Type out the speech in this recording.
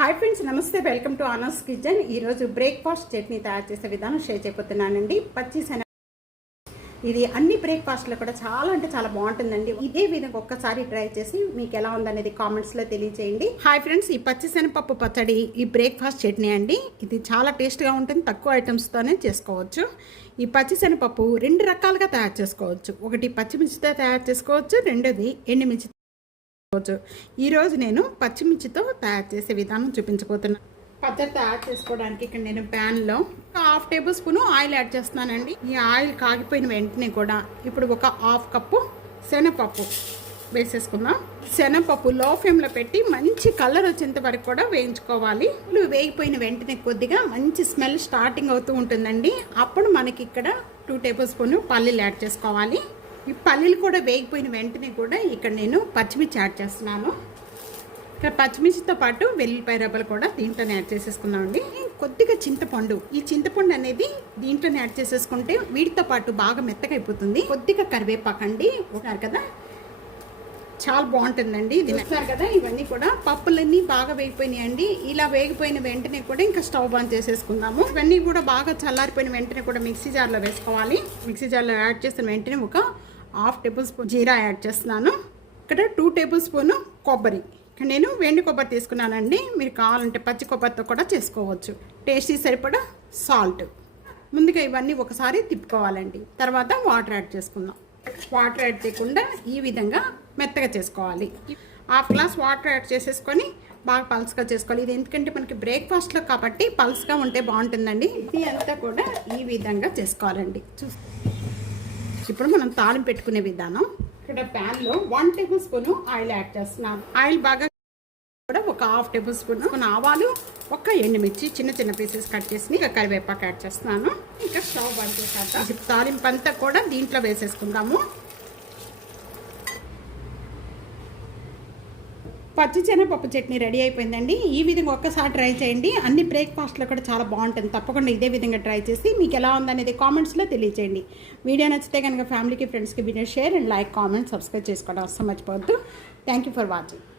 Hi friends నమస్తే. Welcome to honours kitchen ఈరోజు breakfast chutney తయారు చేసే విధానం షేర్ చేయబోతున్నానండి. పచ్చి శనగ ఇది అన్ని బ్రేక్ఫాస్ట్లో కూడా చాలా అంటే చాలా బాగుంటుందండి. ఇదే విధంగా ఒక్కసారి ట్రై చేసి మీకు ఎలా ఉందనేది కామెంట్స్లో తెలియజేయండి హాయ్ ఫ్రెండ్స్ ఈ పచ్చి శనగపప్పు పచ్చడి ఈ బ్రేక్ఫాస్ట్ చట్నీ అండి. ఇది చాలా టేస్ట్గా ఉంటుంది. తక్కువ ఐటమ్స్తోనే చేసుకోవచ్చు. ఈ పచ్చి శనగపప్పు రెండు రకాలుగా తయారు చేసుకోవచ్చు. ఒకటి పచ్చిమిర్చితో తయారు చేసుకోవచ్చు. రెండోది ఎండుమిర్చి చేసుకోవచ్చు ఈరోజు నేను పచ్చిమిర్చితో తయారు చేసే విధానం చూపించబోతున్నాను పచ్చడి తయారు చేసుకోవడానికి ఇక్కడ నేను ప్యాన్లో ఒక half tablespoon oil add చేస్తున్నానండి. ఈ ఆయిల్ కాగిపోయిన వెంటనే కూడా ఇప్పుడు ఒక హాఫ్ కప్పు శనగపప్పు వేసేసుకుందాం. శనగపప్పు లో ఫ్లేమ్లో పెట్టి మంచి కలర్ వచ్చేంత వరకు కూడా వేయించుకోవాలి. ఇప్పుడు వేగిపోయిన వెంటనే కొద్దిగా మంచి స్మెల్ స్టార్టింగ్ అవుతూ ఉంటుందండి. అప్పుడు మనకి ఇక్కడ టూ టేబుల్ స్పూన్ పల్లీలు యాడ్ చేసుకోవాలి. ఈ పల్లీలు కూడా వేగిపోయిన వెంటనే కూడా ఇక్కడ నేను పచ్చిమిర్చి యాడ్ చేస్తున్నాను. ఇక్కడ పచ్చిమిర్చితో పాటు వెల్లుల్లిపాయ రబ్బలు కూడా దీంట్లోనే యాడ్ చేసేసుకున్నామండి కొద్దిగా చింతపండు. ఈ చింతపండు అనేది దీంట్లోనే యాడ్ చేసేసుకుంటే వీటితో పాటు బాగా మెత్తగా అయిపోతుంది. కొద్దిగా కరివేపాకండి ఉన్నారు కదా. చాలా బాగుంటుందండి. ఇది కదా ఇవన్నీ కూడా పప్పులన్నీ బాగా వేగిపోయినాయండి ఇలా వేగిపోయిన వెంటనే కూడా ఇంకా స్టవ్ ఆన్ చేసేసుకుందాము. ఇవన్నీ కూడా బాగా చల్లారిపోయిన వెంటనే కూడా మిక్సీ జార్లో వేసుకోవాలి. మిక్సీ జార్లో యాడ్ చేసిన వెంటనే ఒక హాఫ్ టేబుల్ స్పూన్ జీరా యాడ్ చేస్తున్నాను. ఇక్కడ టూ టేబుల్ స్పూన్ కొబ్బరి. ఇక్కడ నేను వెండి కొబ్బరి తీసుకున్నానండి. మీరు కావాలంటే పచ్చి కొబ్బరితో కూడా చేసుకోవచ్చు. టేస్టీ సరిపడా సాల్ట్. ముందుగా ఇవన్నీ ఒకసారి తిప్పుకోవాలండి. తర్వాత వాటర్ యాడ్ చేసుకుందాం. వాటర్ యాడ్ చేయకుండా ఈ విధంగా మెత్తగా చేసుకోవాలి. హాఫ్ గ్లాస్ వాటర్ యాడ్ చేసేసుకొని బాగా పల్స్గా చేసుకోవాలి. ఇది ఎందుకంటే మనకి బ్రేక్ఫాస్ట్లో కాబట్టి పల్స్గా ఉంటే బాగుంటుందండి. ఇది అంతా కూడా ఈ విధంగా చేసుకోవాలండి. చూస్తే ఇప్పుడు మనం తాళం పెట్టుకునే విధానం. ఇక్కడ ప్యాన్లో one tablespoon oil add చేస్తున్నాను. ఆయిల్ బాగా కూడా ఒక హాఫ్ టేబుల్ స్పూన్ ఆవాలు ఒక ఎండుమిర్చి చిన్న చిన్న పీసెస్ కట్ చేసి ఇక కరివేపాకు యాడ్ చేస్తున్నాను. ఇంకా స్టవ్ బంద్ చేశాక తాలింపు అంతా కూడా దీంట్లో వేసేసుకుందాము. పచ్చి శనగపప్పు చట్నీ రెడీ అయిపోయిందండి. ఈ విధంగా ఒక్కసారి ట్రై చేయండి. అన్ని బ్రేక్ఫాస్ట్లో కూడా చాలా బాగుంటుంది. తప్పకుండా ఇదే విధంగా ట్రై చేసి మీకు ఎలా ఉందనేది కామెంట్స్లో తెలియచేయండి. వీడియో నచ్చితే కనుక ఫ్యామిలీకి ఫ్రెండ్స్కి video share and like comment subscribe చేసుకోవడం అస్సలు మర్చిపోవద్దు. Thank you for watching